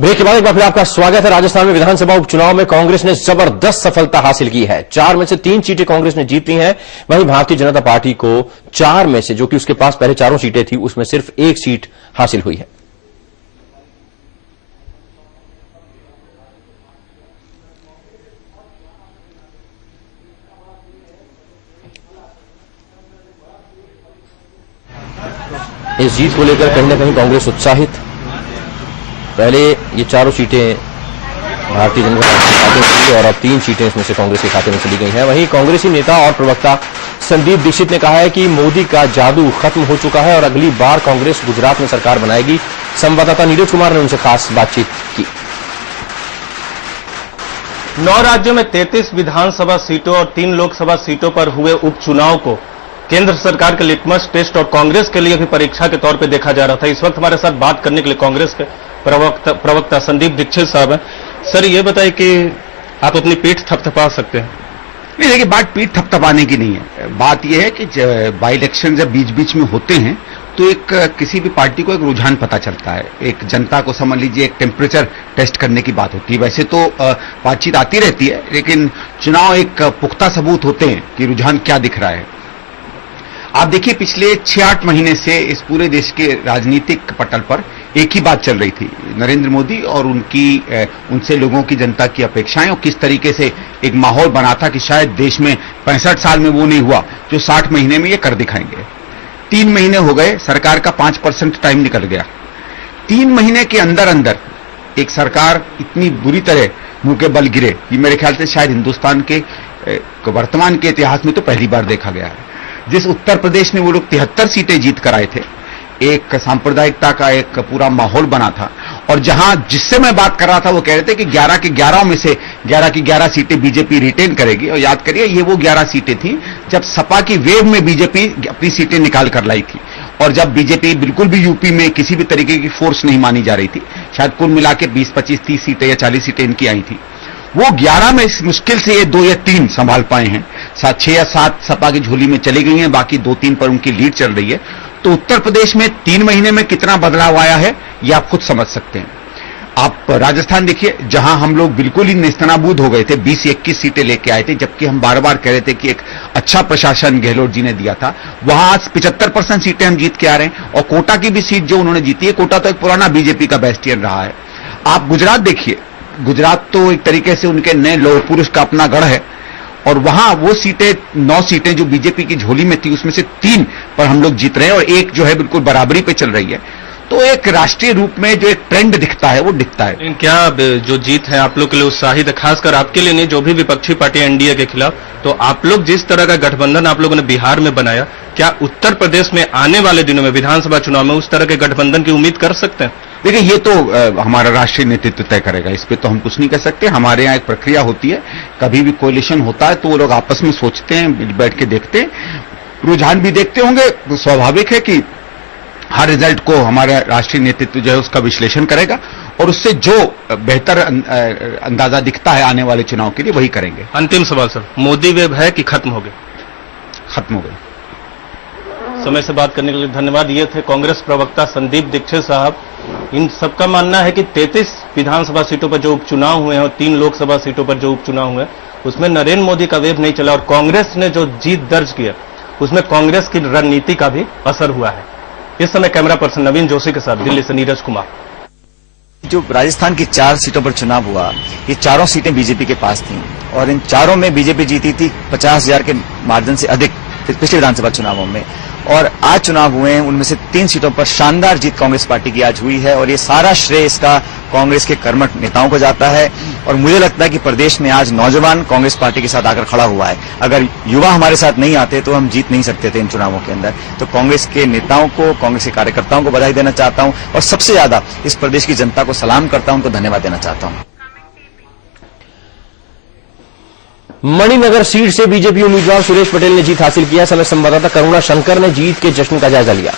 Break के बाद एक बार फिर आपका स्वागत है। राजस्थान में विधानसभा उपचुनाव में कांग्रेस ने जबरदस्त सफलता हासिल की है। 4 में से 3 सीटें कांग्रेस ने जीती हैं। वहीं भारतीय जनता पार्टी को 4 में से, जो कि उसके पास पहले 4 सीटें थी, उसमें सिर्फ 1 सीट हासिल हुई है। इस जीत को लेकर कहीं ना कहीं कांग्रेस उत्साहित। पहले ये 4 सीटें भारतीय जनता पार्टी के खाते में थी और अब 3 सीटें इसमें से कांग्रेस के खाते में चली गई हैं। वहीं कांग्रेसी नेता और प्रवक्ता संदीप दीक्षित ने कहा है कि मोदी का जादू खत्म हो चुका है और अगली बार कांग्रेस गुजरात में सरकार बनाएगी। संवाददाता नीरज कुमार ने उनसे खास बातचीत की। 9 राज्यों में 33 विधानसभा सीटों और 3 लोकसभा सीटों पर हुए उपचुनाव को केंद्र सरकार के लिटमस टेस्ट और कांग्रेस के लिए भी परीक्षा के तौर पे देखा जा रहा था। इस वक्त हमारे साथ बात करने के लिए कांग्रेस के प्रवक्ता संदीप दीक्षित साहब हैं। सर, ये बताइए कि आप अपनी पीठ थपथपा सकते हैं? नहीं, देखिए, बात पीठ थपथपाने की नहीं है। बात यह है कि बाई इलेक्शन जब बीच बीच में होते हैं तो एक किसी भी पार्टी को एक रुझान पता चलता है। एक जनता को समझ लीजिए एक टेम्परेचर टेस्ट करने की बात होती है। वैसे तो बातचीत आती रहती है, लेकिन चुनाव एक पुख्ता सबूत होते हैं कि रुझान क्या दिख रहा है। आप देखिए, पिछले 6-8 महीने से इस पूरे देश के राजनीतिक पटल पर एक ही बात चल रही थी, नरेंद्र मोदी और उनसे लोगों की, जनता की अपेक्षाएं, और किस तरीके से एक माहौल बना था कि शायद देश में 65 साल में वो नहीं हुआ जो 60 महीने में ये कर दिखाएंगे। 3 महीने हो गए, सरकार का 5% टाइम निकल गया। 3 महीने के अंदर अंदर एक सरकार इतनी बुरी तरह मुंह के बल गिरे, ये मेरे ख्याल से शायद हिंदुस्तान के वर्तमान के इतिहास में तो पहली बार देखा गया है। जिस उत्तर प्रदेश में वो लोग 73 सीटें जीत कर आए थे, एक सांप्रदायिकता का एक पूरा माहौल बना था, और जहां जिससे मैं बात कर रहा था वो कह रहे थे कि 11 के 11 में से 11 की 11 सीटें बीजेपी रिटेन करेगी। और याद करिए, ये वो 11 सीटें थी जब सपा की वेव में बीजेपी अपनी सीटें निकाल कर लाई थी, और जब बीजेपी बिल्कुल भी यूपी में किसी भी तरीके की फोर्स नहीं मानी जा रही थी। शायद कुल मिला के 20, 25, 30 सीटें या 40 सीटें इनकी आई थी। वो 11 में मुश्किल से ये 2 या 3 संभाल पाए हैं। 6 या 7 सपा की झोली में चली गई हैं, बाकी 2-3 पर उनकी लीड चल रही है। तो उत्तर प्रदेश में 3 महीने में कितना बदलाव आया है ये आप खुद समझ सकते हैं। आप राजस्थान देखिए, जहां हम लोग बिल्कुल ही नेस्तनाबूद हो गए थे, 20 या 21 सीटें लेके आए थे, जबकि हम बार बार कह रहे थे कि एक अच्छा प्रशासन गहलोत जी ने दिया था। वहां आज 75% सीटें हम जीत के आ रहे हैं, और कोटा की भी सीट जो उन्होंने जीती है, कोटा तो एक पुराना बीजेपी का बेस्टियन रहा है। आप गुजरात देखिए, गुजरात तो एक तरीके से उनके नए लौह पुरुष का अपना गढ़ है, और वहां वो सीटें 9 सीटें जो बीजेपी की झोली में थी, उसमें से 3 पर हम लोग जीत रहे हैं, और एक जो है बिल्कुल बराबरी पे चल रही है। तो एक राष्ट्रीय रूप में जो एक ट्रेंड दिखता है वो दिखता है। लेकिन क्या जो जीत है आप लोग के लिए उत्साहित है, खासकर आपके लिए नहीं, जो भी विपक्षी पार्टी एनडीए के खिलाफ? तो आप लोग जिस तरह का गठबंधन आप लोगों ने बिहार में बनाया, क्या उत्तर प्रदेश में आने वाले दिनों में विधानसभा चुनाव में उस तरह के गठबंधन की उम्मीद कर सकते हैं? देखिए, ये तो हमारा राष्ट्रीय नेतृत्व तय करेगा, इस पे तो हम कुछ नहीं कर सकते। हमारे यहाँ एक प्रक्रिया होती है, कभी भी कोalition होता है तो वो लोग आपस में सोचते हैं, बैठ के देखते हैं, रुझान भी देखते होंगे। तो स्वाभाविक है कि हर रिजल्ट को हमारा राष्ट्रीय नेतृत्व जो है उसका विश्लेषण करेगा, और उससे जो बेहतर अंदाजा दिखता है आने वाले चुनाव के लिए वही करेंगे। अंतिम सवाल सर, मोदी वेव है कि खत्म हो गए? खत्म हो गए। समय से बात करने के लिए धन्यवाद। ये थे कांग्रेस प्रवक्ता संदीप दीक्षित साहब। इन सबका मानना है कि 33 विधानसभा सीटों पर जो उपचुनाव हुए हैं और 3 लोकसभा सीटों पर जो उपचुनाव हुए, उसमें नरेंद्र मोदी का वेव नहीं चला, और कांग्रेस ने जो जीत दर्ज किया उसमें कांग्रेस की रणनीति का भी असर हुआ है। इस समय कैमरा पर्सन नवीन जोशी के साथ दिल्ली से नीरज कुमार। जो राजस्थान की 4 सीटों पर चुनाव हुआ, ये चारों सीटें बीजेपी के पास थीं, और इन चारों में बीजेपी जीती थी 50,000 के मार्जिन से अधिक पिछले विधानसभा चुनावों में। और आज चुनाव हुए हैं, उनमें से 3 सीटों पर शानदार जीत कांग्रेस पार्टी की आज हुई है, और ये सारा श्रेय इसका कांग्रेस के कर्मठ नेताओं को जाता है। और मुझे लगता है कि प्रदेश में आज नौजवान कांग्रेस पार्टी के साथ आकर खड़ा हुआ है। अगर युवा हमारे साथ नहीं आते तो हम जीत नहीं सकते थे इन चुनावों के अंदर। तो कांग्रेस के नेताओं को, कांग्रेस के कार्यकर्ताओं को बधाई देना चाहता हूं, और सबसे ज्यादा इस प्रदेश की जनता को सलाम करता हूं, उनको धन्यवाद देना चाहता हूं। मणिनगर सीट से बीजेपी उम्मीदवार सुरेश पटेल ने जीत हासिल किया। समय संवाददाता करुणा शंकर ने जीत के जश्न का जायजा लिया।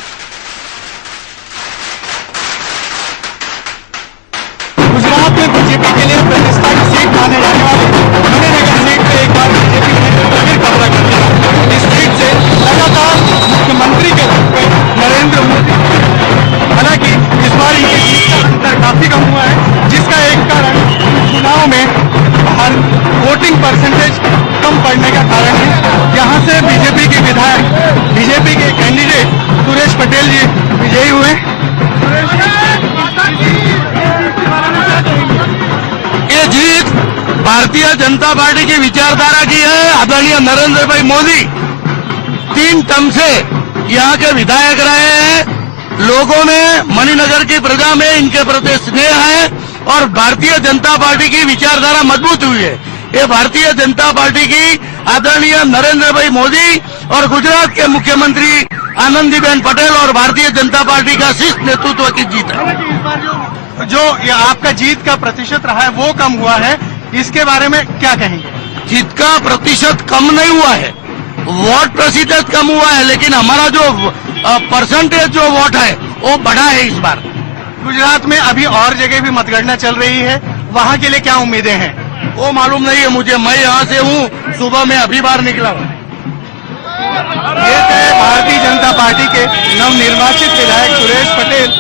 गुजरात में बीजेपी के लिए प्रतिष्ठा की सीट माने जाने वाली मणिनगर सीट पे एक बार बीजेपी ने फिर कब्जा कर लिया। इस सीट से लगातार मुख्यमंत्री के रूप में नरेंद्र मोदी, हालांकि इस बार इनकी जीत का अंतर काफी कम हुआ है। वोटिंग परसेंटेज कम पड़ने का कारण है। यहाँ से बीजेपी के विधायक, बीजेपी के कैंडिडेट सुरेश पटेल जी विजयी हुए। ये जीत भारतीय जनता पार्टी की विचारधारा की है। आदरणीय नरेंद्र भाई मोदी 3 टर्म से यहाँ के विधायक रहे हैं। लोगों में, मणिनगर की प्रजा में इनके प्रति स्नेह है और भारतीय जनता पार्टी की विचारधारा मजबूत हुई है। ये भारतीय जनता पार्टी की आदरणीय नरेंद्र भाई मोदी और गुजरात के मुख्यमंत्री आनंदीबेन पटेल और भारतीय जनता पार्टी का शीर्ष नेतृत्व की जीत है। जो ये आपका जीत का प्रतिशत रहा है वो कम हुआ है, इसके बारे में क्या कहेंगे? जीत का प्रतिशत कम नहीं हुआ है, वोट प्रतिशत कम हुआ है, लेकिन हमारा जो परसेंटेज जो वोट है वो बढ़ा है इस बार। गुजरात में अभी और जगह भी मतगणना चल रही है, वहाँ के लिए क्या उम्मीदें हैं? वो मालूम नहीं है मुझे, मैं यहाँ से हूँ, सुबह में अभी बाहर निकला हूँ। ये थे भारतीय जनता पार्टी के नवनिर्वाचित विधायक सुरेश पटेल,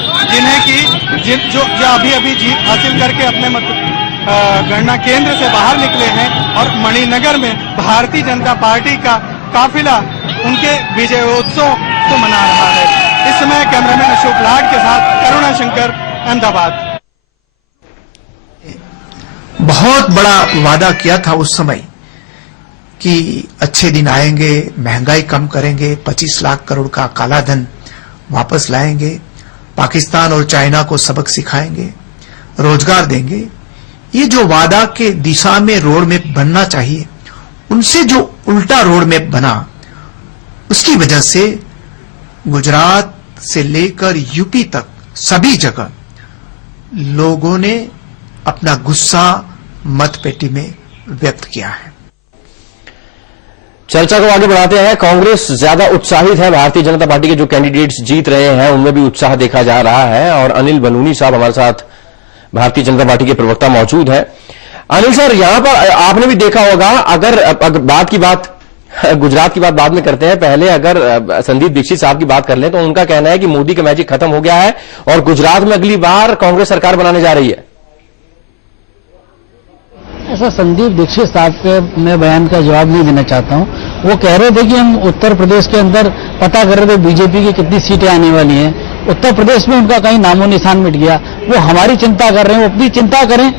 जो अभी जीत हासिल करके अपने गणना केंद्र से बाहर निकले हैं और मणिनगर में भारतीय जनता पार्टी का काफिला उनके विजयोत्सव को मना रहा है। इस समय कैमरामैन अशोक लाड के साथ करुणा शंकर, अहमदाबाद। बहुत बड़ा वादा किया था उस समय कि अच्छे दिन आएंगे, महंगाई कम करेंगे, 25 लाख करोड़ का काला धन वापस लाएंगे, पाकिस्तान और चाइना को सबक सिखाएंगे, रोजगार देंगे। ये जो वादा के दिशा में रोड मैप बनना चाहिए, उनसे जो उल्टा रोड मैप बना, उसकी वजह से गुजरात से लेकर यूपी तक सभी जगह लोगों ने अपना गुस्सा मतपेटी में व्यक्त किया है। चर्चा को आगे बढ़ाते हैं। कांग्रेस ज्यादा उत्साहित है। भारतीय जनता पार्टी के जो कैंडिडेट्स जीत रहे हैं उनमें भी उत्साह देखा जा रहा है और अनिल बनूनी साहब हमारे साथ भारतीय जनता पार्टी के प्रवक्ता मौजूद है। अनिल सर, यहां पर आपने भी देखा होगा, अगर बात गुजरात की बात बाद में करते हैं, पहले अगर संदीप दीक्षित साहब की बात कर लें तो उनका कहना है कि मोदी का मैजिक खत्म हो गया है और गुजरात में अगली बार कांग्रेस सरकार बनाने जा रही है। ऐसा संदीप दीक्षित साहब के मैं बयान का जवाब नहीं देना चाहता हूं। वो कह रहे थे कि हम उत्तर प्रदेश के अंदर पता कर रहे थे बीजेपी की कितनी सीटें आने वाली हैं। उत्तर प्रदेश में उनका कहीं नामो निशान मिट गया। वो हमारी चिंता कर रहे हैं, वो अपनी चिंता करें।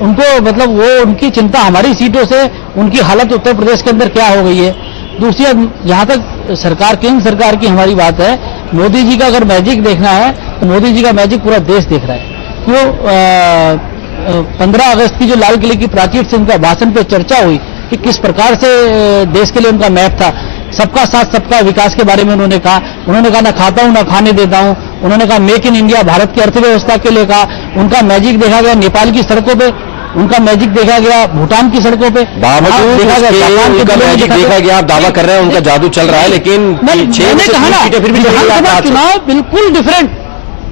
उनको मतलब वो उनकी चिंता हमारी सीटों से, उनकी हालत उत्तर प्रदेश के अंदर क्या हो गई है। दूसरी, जहां तक सरकार, केंद्र सरकार की हमारी बात है, मोदी जी का अगर मैजिक देखना है तो मोदी जी का मैजिक पूरा देश देख रहा है। क्यों 15 अगस्त की जो लाल किले की प्राचीर से उनका भाषण पे चर्चा हुई कि किस प्रकार से देश के लिए उनका मैप था, सबका साथ सबका विकास के बारे में उन्होंने कहा ना खाता हूं ना खाने देता हूं। उन्होंने कहा मेक इन इंडिया, भारत की अर्थव्यवस्था के लिए कहा। उनका मैजिक देखा गया नेपाल की सड़कों पे, उनका मैजिक देखा गया भूटान की सड़कों पे, बावजूद उनका मैजिक देखा गया। आप दावा कर रहे हैं उनका जादू चल रहा है, लेकिन मैंने कहा ना, विधानसभा चुनाव बिल्कुल डिफरेंट।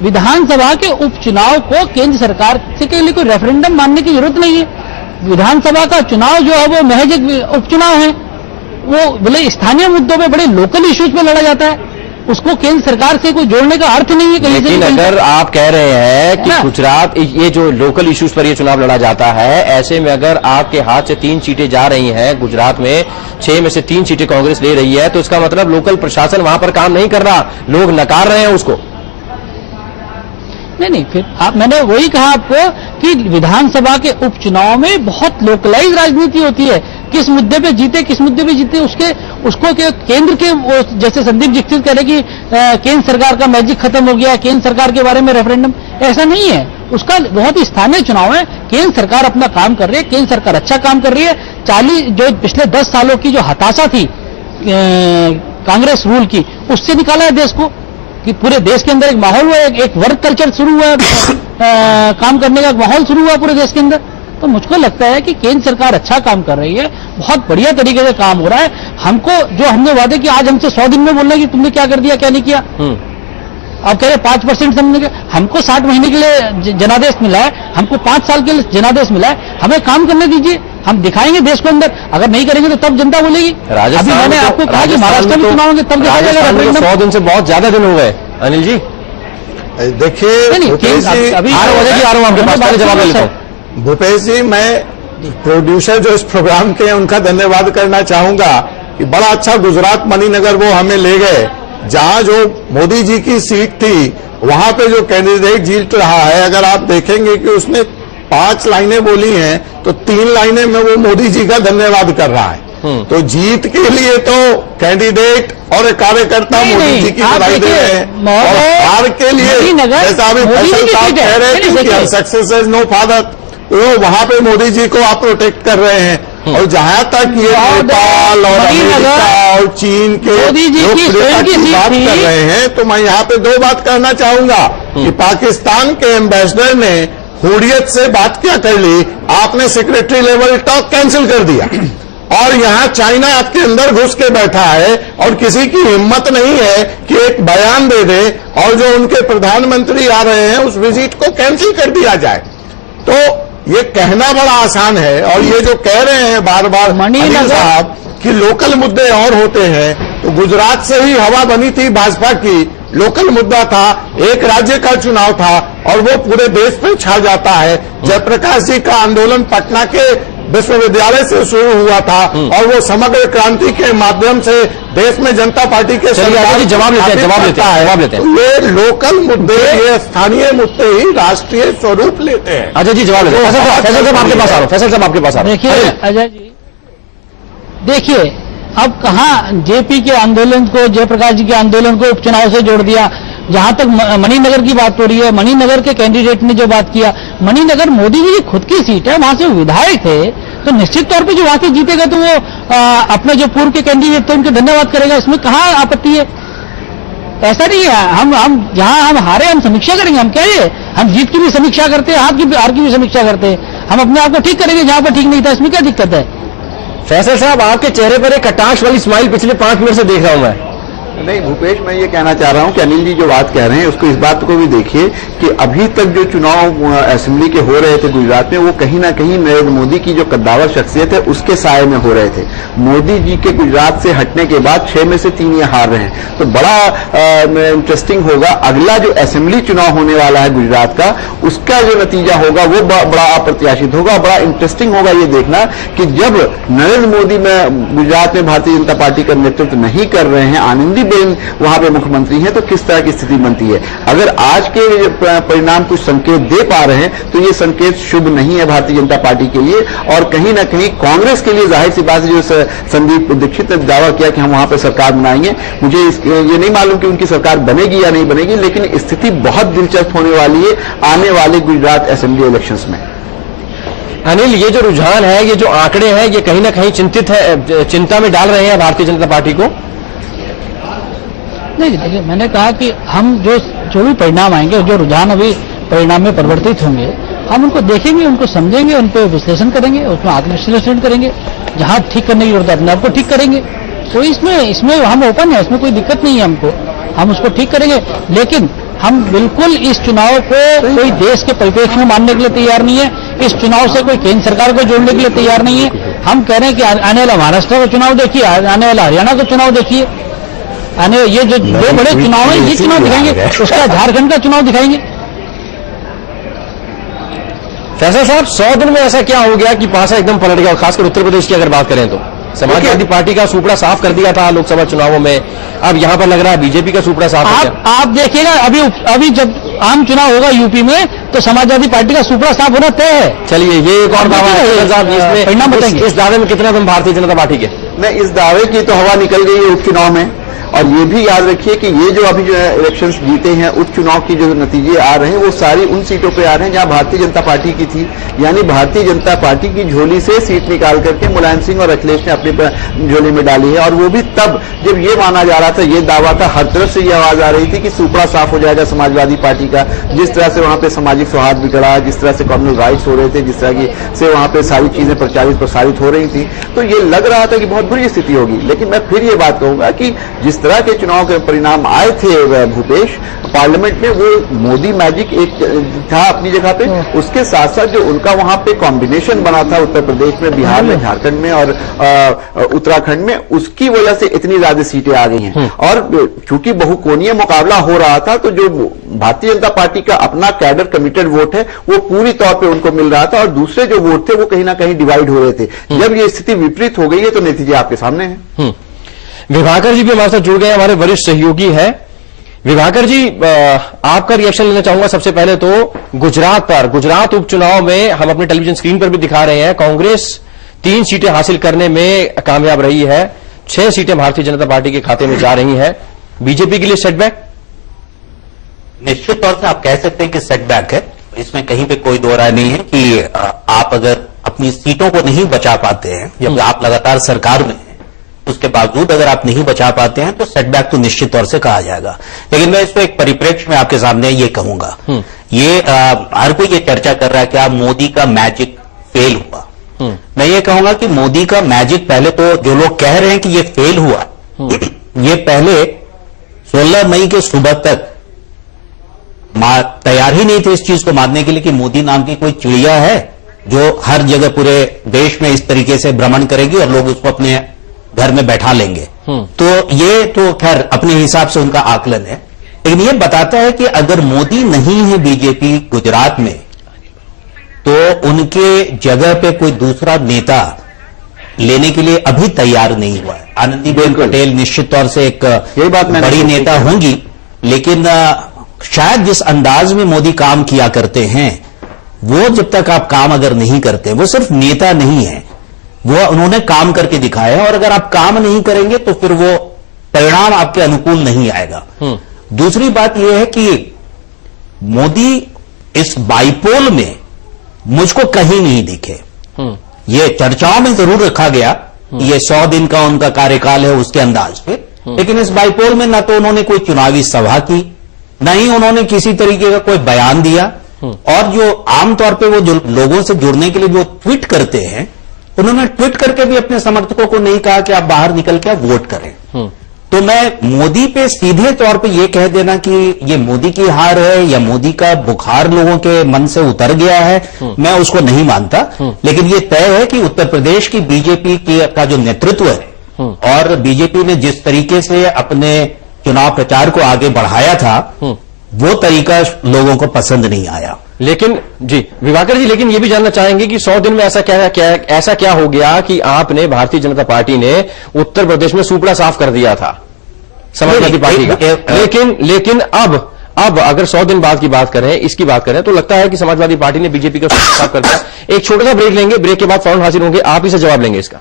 विधानसभा के उपचुनाव को केंद्र सरकार से के लिए कोई रेफरेंडम मानने की जरूरत नहीं है। विधानसभा का चुनाव जो है वो महज एक उपचुनाव है। वो बोले स्थानीय मुद्दों पे, बड़े लोकल इश्यूज पे लड़ा जाता है, उसको केंद्र सरकार से कोई जोड़ने का अर्थ नहीं है कहीं से। लेकिन अगर आप कह रहे हैं कि गुजरात, ये जो लोकल इश्यूज पर ये चुनाव लड़ा जाता है, ऐसे में अगर आपके हाथ से 3 सीटें जा रही हैं गुजरात में, 6 में से 3 सीटें कांग्रेस ले रही है, तो इसका मतलब लोकल प्रशासन वहां पर काम नहीं कर रहा, लोग नकार रहे हैं उसको। नहीं, फिर मैंने वही कहा आपको कि विधानसभा के उपचुनाव में बहुत लोकलाइज राजनीति होती है। किस मुद्दे पे जीते, किस मुद्दे पे जीते, उसको केंद्र के, जैसे संदीप दीक्षित कह रहे कि केंद्र सरकार का मैजिक खत्म हो गया, केंद्र सरकार के बारे में रेफरेंडम, ऐसा नहीं है। उसका बहुत ही स्थानीय चुनाव है। केंद्र सरकार अपना काम कर रही है, केंद्र सरकार अच्छा काम कर रही है। जो पिछले 10 सालों की जो हताशा थी कांग्रेस रूल की, उससे निकाला है देश को, कि पूरे देश के अंदर एक माहौल हुआ, एक वर्क कल्चर शुरू हुआ, काम करने का माहौल शुरू हुआ पूरे देश के अंदर। तो मुझको लगता है कि केंद्र सरकार अच्छा काम कर रही है, बहुत बढ़िया तरीके से काम हो रहा है। हमको जो हमने वादे किया, आज हमसे 100 दिन में बोलना कि तुमने क्या कर दिया, क्या नहीं किया। आप कह रहे 5% हमने, हमको 60 महीने के लिए जनादेश मिला है, हमको 5 साल के लिए जनादेश मिला है। हमें काम करने दीजिए, हम दिखाएंगे देश को अंदर। अगर नहीं करेंगे तो तब जनता बोलेगी। अभी मैंने आपको कहा कि महाराष्ट्र में चुनाव होंगे, तब देखा जाएगा। 100 दिन से बहुत ज्यादा दिन हो गए अनिल जी। देखिए भूपेश जी, मैं प्रोड्यूसर जो इस प्रोग्राम के हैं उनका धन्यवाद करना चाहूंगा कि बड़ा अच्छा गुजरात मणिनगर वो हमें ले गए, जहां जो मोदी जी की सीट थी वहां पे जो कैंडिडेट जीत रहा है, अगर आप देखेंगे कि उसने 5 लाइनें बोली हैं तो 3 लाइनें में वो मोदी जी का धन्यवाद कर रहा है। तो जीत के लिए तो कैंडिडेट और कार्यकर्ता मोदी जी की बधाई दे रहे हैं, और हार के लिए जैसा अभी फैसल साहब कह रहे थे कि सक्सेस इज नो फादर, तो वहां पे मोदी जी को आप प्रोटेक्ट कर रहे हैं। और जहां तक ये नेपाल और अमेरिका और चीन के लोकप्रियता की बात कर रहे हैं, तो मैं यहाँ पे 2 बात कहना चाहूंगा कि पाकिस्तान के एम्बेसडर ने हुर्रियत से बात क्या कर ली, आपने सेक्रेटरी लेवल टॉक कैंसिल कर दिया, और यहां चाइना आपके अंदर घुस के बैठा है और किसी की हिम्मत नहीं है कि एक बयान दे दे और जो उनके प्रधानमंत्री आ रहे हैं उस विजिट को कैंसिल कर दिया जाए। तो ये कहना बड़ा आसान है, और ये जो कह रहे हैं बार बार अनिल साहब कि लोकल मुद्दे और होते हैं, तो गुजरात से ही हवा बनी थी भाजपा की, लोकल मुद्दा था, एक राज्य का चुनाव था और वो पूरे देश पे छा जाता है। जयप्रकाश जी का आंदोलन पटना के विश्वविद्यालय से शुरू हुआ था और वो समग्र क्रांति के माध्यम से देश में जनता पार्टी के जवाब लेते हैं। तो ये लोकल मुद्दे, ये स्थानीय मुद्दे ही राष्ट्रीय स्वरूप लेते हैं। अच्छा जी, जवाब लेते हैं। फैसल साहब आपके पास आ रहा हूं, फैसल साहब आपके पास आ रहा हूं। देखिए अजय जी, देखिए अब कहाँ जेपी के आंदोलन को, जयप्रकाश जी के आंदोलन को उपचुनाव से जोड़ दिया। जहां तक मणिनगर की बात हो रही है, मणिनगर के कैंडिडेट ने जो बात किया, मणिनगर मोदी जी की खुद की सीट है, वहां से विधायक थे, तो निश्चित तौर पे जो वहां से जीतेगा तो वो अपने जो पूर्व के कैंडिडेट थे उनके धन्यवाद करेगा, इसमें कहाँ आपत्ति है। ऐसा नहीं है, हम जहां हम हारे हम समीक्षा करेंगे, हम क्या है, हम जीत की भी समीक्षा करते हैं, हार की भी समीक्षा करते हैं, हम अपने आप को ठीक करेंगे जहां पर ठीक नहीं था, इसमें क्या दिक्कत है। फैसल साहब, आपके चेहरे पर एक कटाक्ष वाली स्माइल पिछले 5 मिनट से देख रहा हूं मैं। नहीं भूपेश, मैं ये कहना चाह रहा हूं कि अनिल जी जो बात कह रहे हैं उसको इस बात को भी देखिए कि अभी तक जो चुनाव असेंबली के हो रहे थे गुजरात में, वो कहीं ना कहीं नरेंद्र मोदी की जो कद्दावर शख्सियत है उसके साये में हो रहे थे। मोदी जी के गुजरात से हटने के बाद 6 में से 3 ये हार रहे हैं। तो बड़ा इंटरेस्टिंग होगा अगला जो असेंबली चुनाव होने वाला है गुजरात का, उसका जो नतीजा होगा वो बड़ा अप्रत्याशित होगा। बड़ा इंटरेस्टिंग होगा ये देखना कि जब नरेंद्र मोदी में गुजरात में भारतीय जनता पार्टी का नेतृत्व नहीं कर रहे हैं, आनंदी वहां पे मुख्यमंत्री हैं, तो किस तरह की स्थिति बनती है। अगर आज के परिणाम कुछ संकेत दे पा रहे हैं तो ये संकेत शुभ नहीं है भारतीय जनता पार्टी के लिए, और कहीं ना कहीं कांग्रेस के लिए जाहिर सी बात है, जो संदीप दीक्षित ने दावा किया कि हम वहां पर सरकार बनाएंगे, मुझे ये नहीं मालूम कि उनकी सरकार बनेगी या नहीं बनेगी, लेकिन स्थिति बहुत दिलचस्प होने वाली है आने वाले गुजरात असेंबली इलेक्शंस में। अनिल, ये जो रुझान है, ये जो आंकड़े हैं, ये कहीं ना कहीं चिंता में डाल रहे हैं भारतीय जनता पार्टी को। नहीं देखिए, मैंने कहा कि हम जो भी परिणाम आएंगे, जो रुझान अभी परिणाम में परिवर्तित होंगे, हम उनको देखेंगे, उनको समझेंगे, उन पर विश्लेषण करेंगे, उसमें आत्मविश्लेषण करेंगे, जहां ठीक करने की जरूरत है अपने आप को ठीक करेंगे। तो इसमें हम ओपन है, इसमें कोई दिक्कत नहीं है हमको, हम उसको ठीक करेंगे। लेकिन हम बिल्कुल इस चुनाव को कोई देश के परिप्रेक्ष्य में मानने के लिए तैयार नहीं है, इस चुनाव से कोई केंद्र सरकार को जोड़ने के लिए तैयार नहीं है। हम कह रहे हैं कि आने वाला महाराष्ट्र का चुनाव देखिए, आने वाला हरियाणा का चुनाव देखिए, ये जो 2 बड़े चुनाव है, ये चुनाव दिखाएंगे, उसका झारखंड का चुनाव दिखाएंगे। फैसल साहब, 100 दिन में ऐसा क्या हो गया कि पासा एकदम पलट गया, खासकर उत्तर प्रदेश की अगर बात करें तो समाजवादी पार्टी का सुपड़ा साफ कर दिया था लोकसभा चुनावों में, अब यहां पर लग रहा है बीजेपी का सुपड़ा साफ हो गया। आप देखिएगा, अभी जब आम चुनाव होगा यूपी में तो समाजवादी पार्टी का सुपड़ा साफ होना तय है। चलिए, ये एक और दावा है, परिणाम बताएंगे। इस दावे में कितना दम भारतीय जनता पार्टी के? नहीं, इस दावे की तो हवा निकल गई है उपचुनाव में, और ये भी याद रखिए कि ये जो अभी जो इलेक्शंस जीते हैं, उपचुनाव की जो नतीजे आ रहे हैं वो सारी उन सीटों पे आ रहे हैं जहां भारतीय जनता पार्टी की थी, यानी भारतीय जनता पार्टी की झोली से सीट निकाल करके मुलायम सिंह और अखिलेश ने अपनी झोली में डाली है। और वो भी तब जब ये माना जा रहा था, ये दावा था, हर तरफ से ये आवाज आ रही थी कि सुपड़ा साफ हो जाएगा समाजवादी पार्टी का। जिस तरह से वहां पे सामाजिक सौहार्द बिगड़ा, जिस तरह से कम्युनल राइट्स हो रहे थे, जिस तरह की से वहां पे सारी चीजें प्रसारित हो रही थी, तो ये लग रहा था कि बहुत बुरी स्थिति होगी। लेकिन मैं फिर ये बात कहूंगा कि जिस जिस तरह के चुनाव के परिणाम आए थे भूपेश पार्लियामेंट में, वो मोदी मैजिक एक था अपनी जगह पे। उसके साथ साथ जो उनका वहां पे कॉम्बिनेशन बना था उत्तर प्रदेश में, बिहार में, झारखंड में और उत्तराखंड में, उसकी वजह से इतनी ज्यादा सीटें आ गई हैं। और चूंकि बहुकोणीय मुकाबला हो रहा था, तो जो भारतीय जनता पार्टी का अपना कैडर कमिटेड वोट है वो पूरी तौर पे उनको मिल रहा था, और दूसरे जो वोट थे वो कहीं ना कहीं डिवाइड हो रहे थे। जब ये स्थिति विपरीत हो गई है तो नतीजे आपके सामने हैं। विभाकर जी भी हमारे साथ जुड़ गए, हमारे वरिष्ठ सहयोगी हैं। विभाकर जी, आपका रिएक्शन लेना चाहूंगा सबसे पहले तो गुजरात पर। गुजरात उपचुनाव में हम अपने टेलीविजन स्क्रीन पर भी दिखा रहे हैं, कांग्रेस 3 सीटें हासिल करने में कामयाब रही है, 6 सीटें भारतीय जनता पार्टी के खाते में जा रही हैं। बीजेपी के लिए सेटबैक? निश्चित तौर से आप कह सकते हैं कि सेटबैक है, इसमें कहीं पे कोई दो राय नहीं है कि आप अगर अपनी सीटों को नहीं बचा पाते हैं, जब आप लगातार सरकार में हैं, उसके बावजूद अगर आप नहीं बचा पाते हैं तो सेटबैक तो निश्चित तौर से कहा जाएगा। लेकिन मैं इसको एक परिप्रेक्ष्य में आपके सामने ये कहूंगा, ये हर कोई ये चर्चा कर रहा है कि आप मोदी का मैजिक फेल हुआ। मैं ये कहूंगा कि मोदी का मैजिक, पहले तो जो लोग कह रहे हैं कि ये फेल हुआ, ये पहले 16 मई के सुबह तक तैयार ही नहीं थे इस चीज को मानने के लिए कि मोदी नाम की कोई चिड़िया है जो हर जगह पूरे देश में इस तरीके से भ्रमण करेगी और लोग उसको अपने घर में बैठा लेंगे। तो ये तो खैर अपने हिसाब से उनका आकलन है, लेकिन ये बताता है कि अगर मोदी नहीं है बीजेपी गुजरात में, तो उनके जगह पे कोई दूसरा नेता लेने के लिए अभी तैयार नहीं हुआ है। आनंदीबेन पटेल निश्चित तौर से एक बड़ी नेता होंगी, लेकिन शायद जिस अंदाज में मोदी काम किया करते हैं, वो जब तक आप काम अगर नहीं करते, वो सिर्फ नेता नहीं है, वो उन्होंने काम करके दिखाया है, और अगर आप काम नहीं करेंगे तो फिर वो परिणाम आपके अनुकूल नहीं आएगा। दूसरी बात यह है कि मोदी इस बाइपोल में मुझको कहीं नहीं दिखे। ये चर्चाओं में जरूर रखा गया, ये 100 दिन का उनका कार्यकाल है उसके अंदाज पे, लेकिन इस बाइपोल में न तो उन्होंने कोई चुनावी सभा की, न ही उन्होंने किसी तरीके का कोई बयान दिया, और जो आमतौर पे वो जो लोगों से जुड़ने के लिए जो ट्वीट करते हैं, उन्होंने ट्वीट करके भी अपने समर्थकों को नहीं कहा कि आप बाहर निकल के आप वोट करें। तो मैं मोदी पे सीधे तौर पे ये कह देना कि ये मोदी की हार है या मोदी का बुखार लोगों के मन से उतर गया है, मैं उसको नहीं मानता। लेकिन ये तय है कि उत्तर प्रदेश की बीजेपी का जो नेतृत्व है और बीजेपी ने जिस तरीके से अपने चुनाव प्रचार को आगे बढ़ाया था, वो तरीका लोगों को पसंद नहीं आया। लेकिन जी विभाकर जी, लेकिन ये भी जानना चाहेंगे कि 100 दिन में ऐसा क्या हो गया कि आपने, भारतीय जनता पार्टी ने उत्तर प्रदेश में सुपड़ा साफ कर दिया था समाजवादी पार्टी का। लेकिन अब अगर 100 दिन बाद की बात करें, इसकी बात करें, तो लगता है कि समाजवादी पार्टी ने बीजेपी का सुपड़ा साफ कर दिया। एक छोटा सा ब्रेक लेंगे, ब्रेक के बाद फौरन हाजिर होंगे, आप इसे जवाब लेंगे इसका।